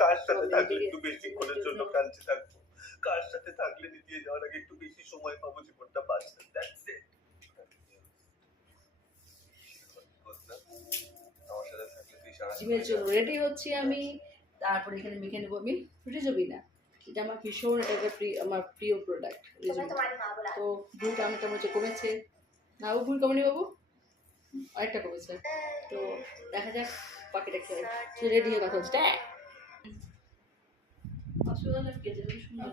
কার সাথে থাকলে একটু বেশিক্ষণের জন্য কাঁদতে থাকবো, কার সাথে থাকলে দিয়ে যাওয়ার আগে একটু বেশি সময় পাবো জীবনটা বাঁচতে। That's it. আমার সাথে থাকলে তুই সারা জিমের জন্য রেডি হচ্ছি আমি। তারপর এখানে মেখে নেবো আমি রিজবিনা। এটা আমার ভীষণ আমার প্রিয় প্রোডাক্ট রিজবিনা। তো ভুল কেমনটা হচ্ছে কমেছে না, বাবু ভুল কমেনি বাবু, অনেকটা কমেছে। তো দেখা যাক বাকিটা কি হয়। রেডি হয়ে কথা হচ্ছে। অসুবিধা নেই, কে যাবে সুন্দর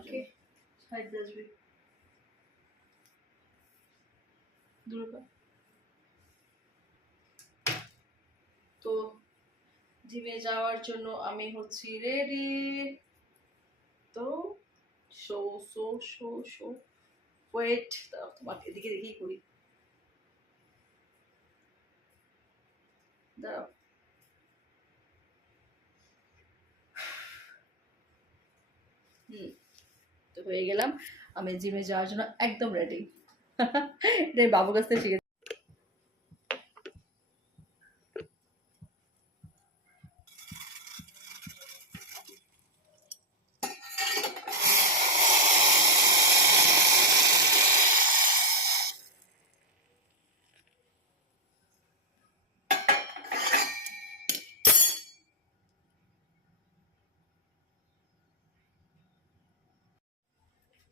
সাইড আসবে দূর। তো জিমে যাওয়ার জন্য আমি হচ্ছি রেডি। তো শো শো শো শো ওয়েট, তোমার এদিকে দেখেই করি। দাঁড়াও, তো হয়ে গেলাম আমি জিমে যাওয়ার জন্য একদম রেডি। এটাই বাবুর কাছ থেকে শিখেছি।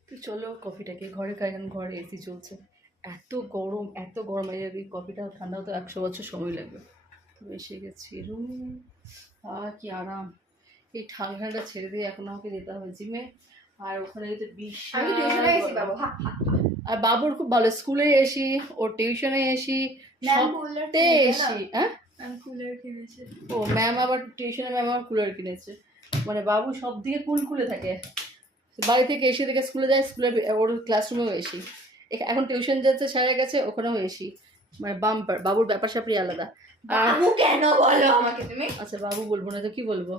তো চলো কফিটাকে ঘরে খাই, কারণ ঘরে এসি চলছে। এত গরম হয়ে যাবে, কফিটা ঠান্ডা হতে 100 বছর সময় লাগবে। তো এসে গেছি রুমে। কি আরাম। এই ঠান্ডাটা ছেড়ে দিয়ে এখন আমাকে যেতে হবে জিমে। আর ওখানে যেতে বিশাল, আর বাবুর খুব ভালো, স্কুলে এসি, ওর টিউশনে এসি, সবতে এসি। হ্যাঁ কুলার কিনেছে ও ম্যাম, আবার টিউশনে ম্যাম আবার কুলার কিনেছে। মানে বাবু সব দিকে কুলকুলে থাকে। বাড়ি থেকে এসে থেকে স্কুলে যায়, স্কুলের ওর ক্লাসরুমেও এসি, এখন টিউশন যাচ্ছে সারা গেছে, ওখানেও এসি। মানে বাম্পার, বাবুর ব্যাপার স্যাপারই আলাদা। বাবু কেন বলো আমাকে তুমি? আচ্ছা বাবু বলবো না তো কি বলবো,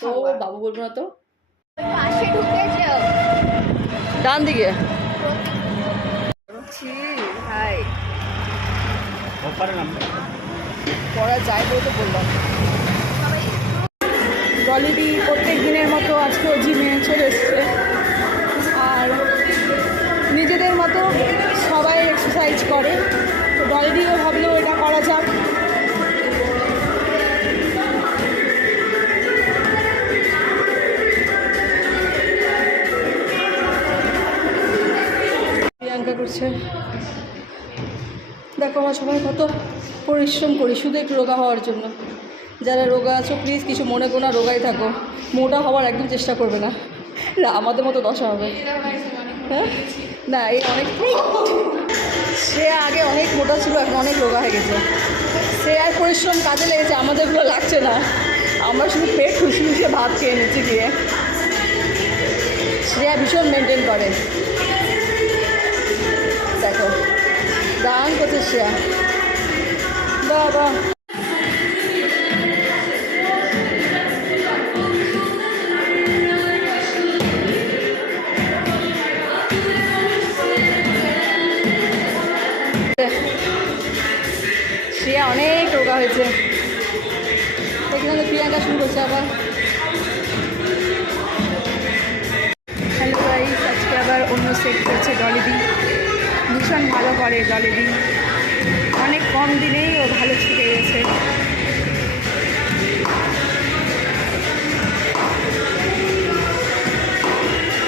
তো বাবু বলবো না তো। পাশে ঢুকে যাও, ডান দিকে হাই পড়া যায় বলে তো বললাম। ডলিডি প্রত্যেক দিনের মতো আজকেও জিমে চলে এসছে, আর নিজেদের মতো সবাই এক্সারসাইজ করে। তো ডলিডিও ভাবলেও এটা করা যাক। প্রিয়াঙ্কা করছে, দেখো আমরা সবাই কত পরিশ্রম করি শুধু একটু রোগা হওয়ার জন্য। যারা রোগা আছো প্লিজ কিছু মনে করো না, রোগাই থাকো, মোটা হওয়ার একদম চেষ্টা করবে না, আমাদের মতো দশা হবে। হ্যাঁ না, এই অনেক, সে আগে অনেক মোটা ছিল, এখন অনেক রোগা হয়ে গেছে। সে আর পরিশ্রম কাজে লেগেছে, আমাদেরগুলো লাগছে না, আমরা শুধু পেট খুশি খুশি ভাত খেয়ে নিচ্ছি গিয়ে। শ্রেয়া ভীষণ মেনটেন করে, দেখো গান করছে শ্রেয়া, বাবা। শ্রেয়া অনেক রোগা হয়েছে, এখানে প্রিয়াঙ্কা শুরু করছে আবার। হ্যালো গাইস, আজকে আবার অন্য সেট করছে ডলিডি, ভীষণ ভালো করে ডলিডি, অনেক কম দিনেই ও ভালো শিখে গেছে।